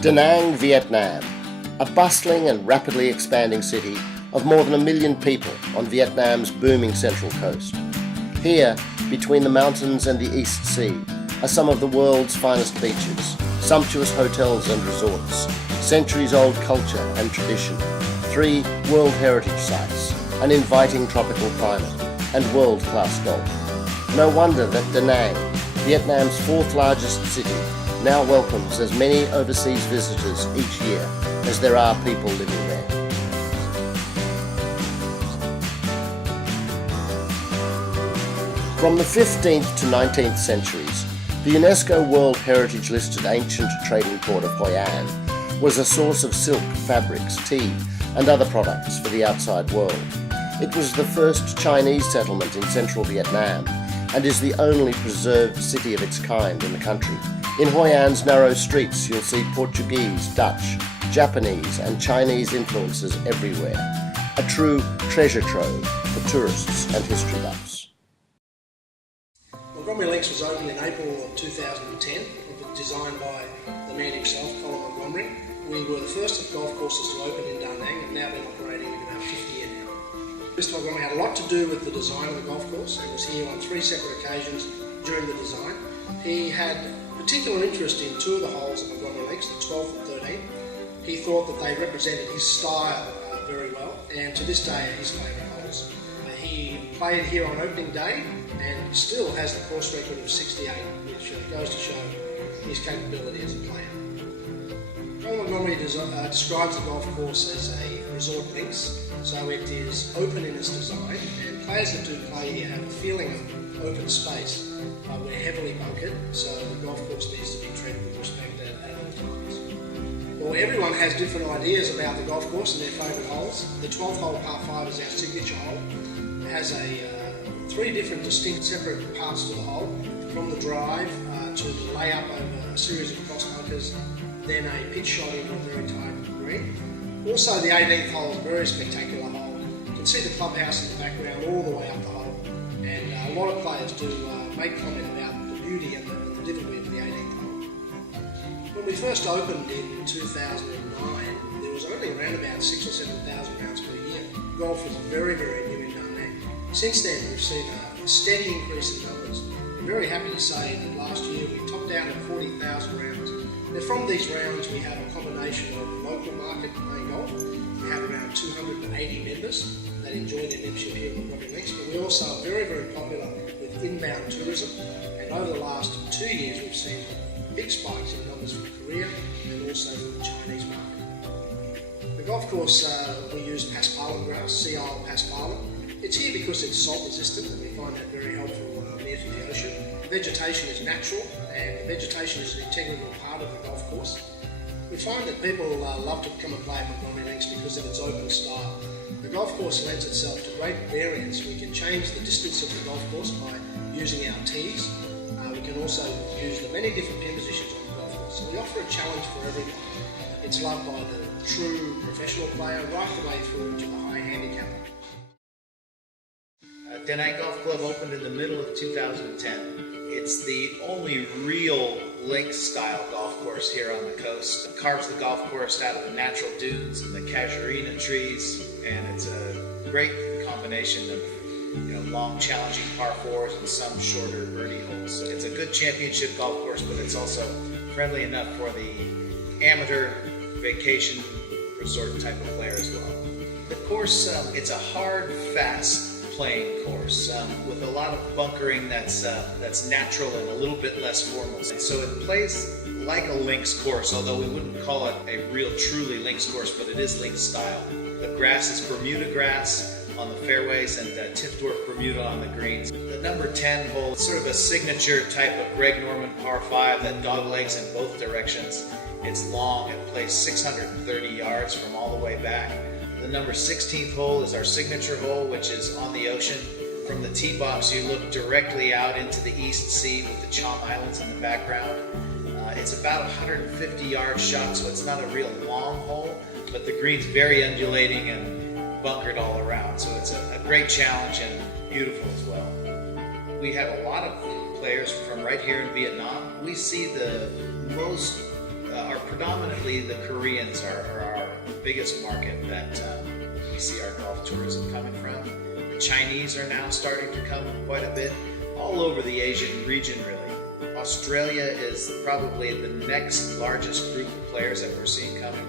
Danang, Vietnam, a bustling and rapidly expanding city of more than 1 million people on Vietnam's booming central coast. Here, between the mountains and the East Sea, are some of the world's finest beaches, sumptuous hotels and resorts, centuries-old culture and tradition, 3 World Heritage Sites, an inviting tropical climate, and world-class golf. No wonder that Danang, Vietnam's 4th largest city, now welcomes as many overseas visitors each year as there are people living there. From the 15th to 19th centuries, the UNESCO World Heritage listed ancient trading port of Hoi An was a source of silk, fabrics, tea and other products for the outside world. It was the first Chinese settlement in central Vietnam and is the only preserved city of its kind in the country. In Hoi An's narrow streets you'll see Portuguese, Dutch, Japanese and Chinese influences everywhere. A true treasure trove for tourists and history buffs. Montgomery Links was opened in April of 2010. It was designed by the man himself, Montgomery. We were the first of golf courses to open in Danang and now been operating in about 50 years now. Mr. Montgomery had a lot to do with the design of the golf course and was here on 3 separate occasions during the design. He had particular interest in 2 of the holes at Montgomery Links, the 12th and 13th. He thought that they represented his style very well, and to this day are his favourite holes. He played here on opening day and still has the course record of 68, which goes to show his capability as a player. Montgomery describes the golf course as a resort links, so it is open in its design, and players that do play here have a feeling of open space. We're heavily bunkered, so the golf course needs to be treated with respect at all times. Well, everyone has different ideas about the golf course and their favourite holes. The 12th hole, par 5, is our signature hole. It has 3 different distinct separate parts to the hole, from the drive to the layup over a series of cross bunkers, then a pitch shot into a very tight green. Also, the 18th hole is a very spectacular hole. You can see the clubhouse in the background all the way up the hole, and a lot of players do make comment about the beauty and the difficulty of the 18th hole. When we first opened in 2009, there was only around about 6,000 or 7,000 rounds per year. Golf was very, very new in Danang. Since then, we've seen a steady increase in numbers. I'm very happy to say that last year we topped out at 40,000 rounds. Now, from these rounds, we have a combination of local market playing golf. We have around 280 members that enjoy their membership here at Montgomery Links, but we also are very, very popular with inbound tourism. And over the last 2 years, we've seen big spikes in numbers from Korea and also from the Chinese market. The golf course, we use paspalan grass, sea isle paspalan. It's here because it's salt resistant, and we find that very helpful near to the ocean. Vegetation is natural, and the vegetation is an integral part of the golf course. We find that people love to come and play at Montgomery Links because of its open style. The golf course lends itself to great variance. We can change the distance of the golf course by using our tees. We can also use the many different pin positions on the golf course. So we offer a challenge for everyone. It's loved by the true professional player right the way through to the high handicapper. Danang Golf Club opened in the middle of 2010. It's the only real links-style golf course here on the coast. It carves the golf course out of the natural dunes and the casuarina trees, and it's a great combination of long, challenging par 4s and some shorter birdie holes. So it's a good championship golf course, but it's also friendly enough for the amateur vacation resort type of player as well. The course, it's a hard, fast playing course with a lot of bunkering that's natural and a little bit less formal. And so it plays like a links course, although we wouldn't call it a real truly links course, but it is links style. The grass is Bermuda grass on the fairways and Tiftdorf Bermuda on the greens. The number 10 hole is sort of a signature type of Greg Norman par 5 that dog legs in both directions. It's long, it plays 630 yards from all the way back. The number 16th hole is our signature hole, which is on the ocean. From the tee box, you look directly out into the East Sea with the Chom Islands in the background. It's about 150-yard shot, so it's not a real long hole, but the green's very undulating and bunkered all around, so it's a great challenge and beautiful as well. We have a lot of players from right here in Vietnam. We see the most are predominantly the Koreans are our biggest market that we see our golf tourism coming from. The Chinese are now starting to come quite a bit, all over the Asian region really. Australia is probably the next largest group of players that we're seeing coming.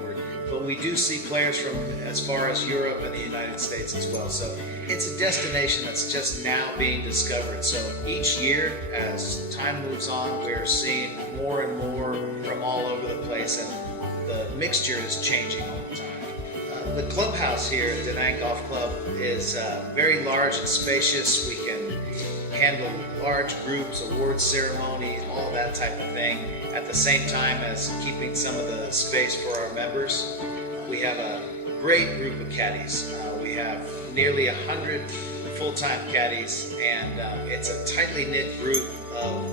But we do see players from as far as Europe and the United States as well. So it's a destination that's just now being discovered. So each year, as time moves on, we're seeing more and more from all over the place, and the mixture is changing all the time. The clubhouse here at Danang Golf Club is very large and spacious. We can handle large groups, award ceremonies, all that type of thing, at the same time as keeping some of the space for our members. We have a great group of caddies. We have nearly 100 full-time caddies, and it's a tightly knit group of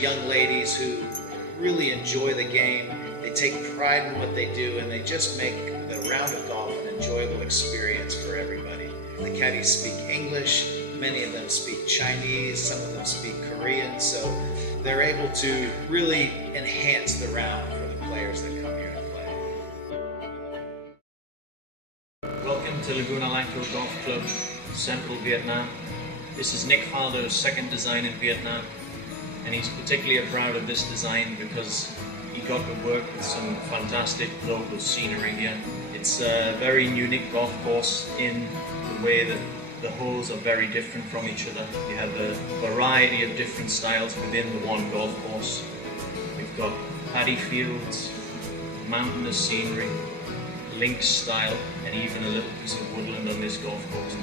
young ladies who really enjoy the game. They take pride in what they do, and they just make the round of golf an enjoyable experience for everybody. The caddies speak English, many of them speak Chinese, some of them speak Korean, so they're able to really enhance the round for the players that come here to play. Welcome to Laguna Golf Club, Central Vietnam. This is Nick Faldo's second design in Vietnam, and he's particularly proud of this design because he got to work with some fantastic local scenery here. It's a very unique golf course in the way that the holes are very different from each other. You have a variety of different styles within the one golf course. We've got paddy fields, mountainous scenery, links style, and even a little piece of woodland on this golf course.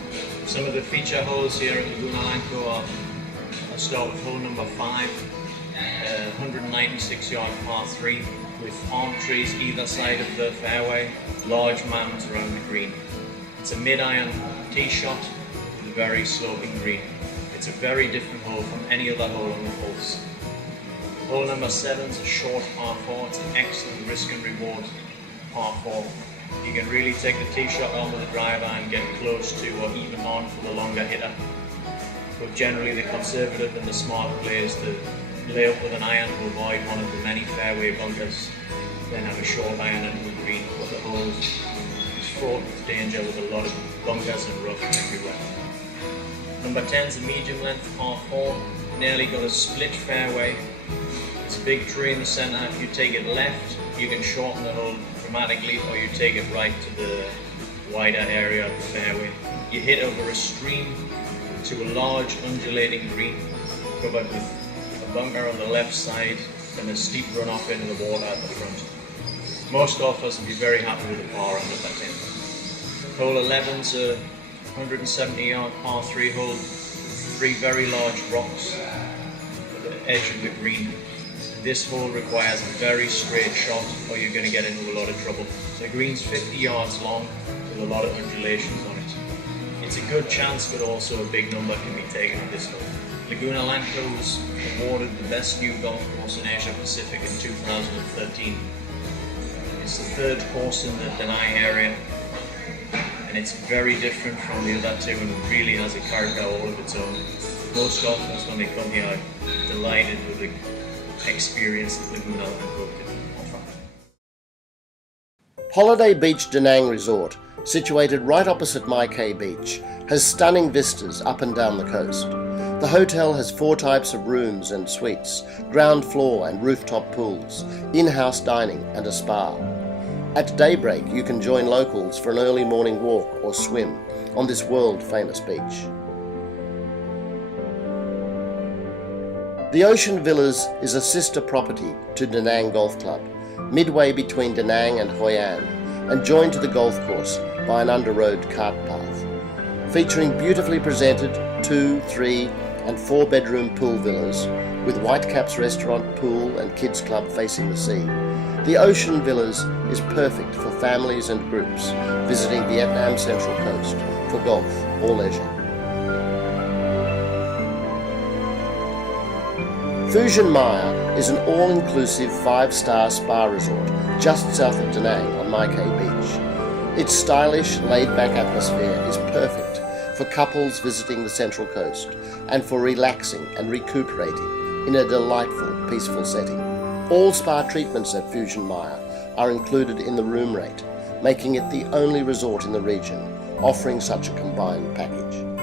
Some of the feature holes here at Laguna are, I'll start with hole number 5, 196-yard par 3 with palm trees either side of the fairway, large mounds around the green. It's a mid-iron tee shot with a very sloping green. It's a very different hole from any other hole on the course. Hole number 7 is a short par 4. It's an excellent risk and reward par 4. You can really take the tee shot on with the driver and get close to or even on for the longer hitter. But generally the conservative and the smart players to lay up with an iron to avoid one of the many fairway bunkers, then have a short iron into the green, but the hole is fraught with danger with a lot of bunkers and rough everywhere. Number 10 is a medium length par 4, nearly got a split fairway. There's a big tree in the centre. If you take it left, you can shorten the hole dramatically, or you take it right to the wider area of the fairway. You hit over a stream to a large undulating green covered with a bunker on the left side and a steep runoff into the water at the front. Most golfers will be very happy with the par on number 10. Hole 11 is a 170-yard par 3 hole with 3 very large rocks at the edge of the green. This hole requires a very straight shot or you're going to get into a lot of trouble. The green's 50 yards long with a lot of undulations on it. It's a good chance, but also a big number can be taken at this hole. Laguna was awarded the best new golf course in Asia Pacific in 2013. It's the third course in the Danang area, and it's very different from the other two and really has a character all of its own. Most golfers, when they come here, are delighted with the experience that Laguna can offer. Holiday Beach Danang Resort, situated right opposite Mai Kay Beach, has stunning vistas up and down the coast. The hotel has 4 types of rooms and suites, ground floor and rooftop pools, in-house dining and a spa. At daybreak you can join locals for an early morning walk or swim on this world-famous beach. The Ocean Villas is a sister property to Danang Golf Club, midway between Danang and Hoi An, and joined to the golf course by an under-road cart path. Featuring beautifully presented 2, 3 and 4 bedroom pool villas with Whitecaps restaurant, pool and kids club facing the sea, the Ocean Villas is perfect for families and groups visiting Vietnam's Central Coast for golf or leisure. Fusion Maya is an all-inclusive 5-star spa resort just south of Danang on Mai Kay Beach. Its stylish, laid-back atmosphere is perfect for couples visiting the Central Coast and for relaxing and recuperating in a delightful, peaceful setting. All spa treatments at Fusion Maya are included in the room rate, making it the only resort in the region offering such a combined package.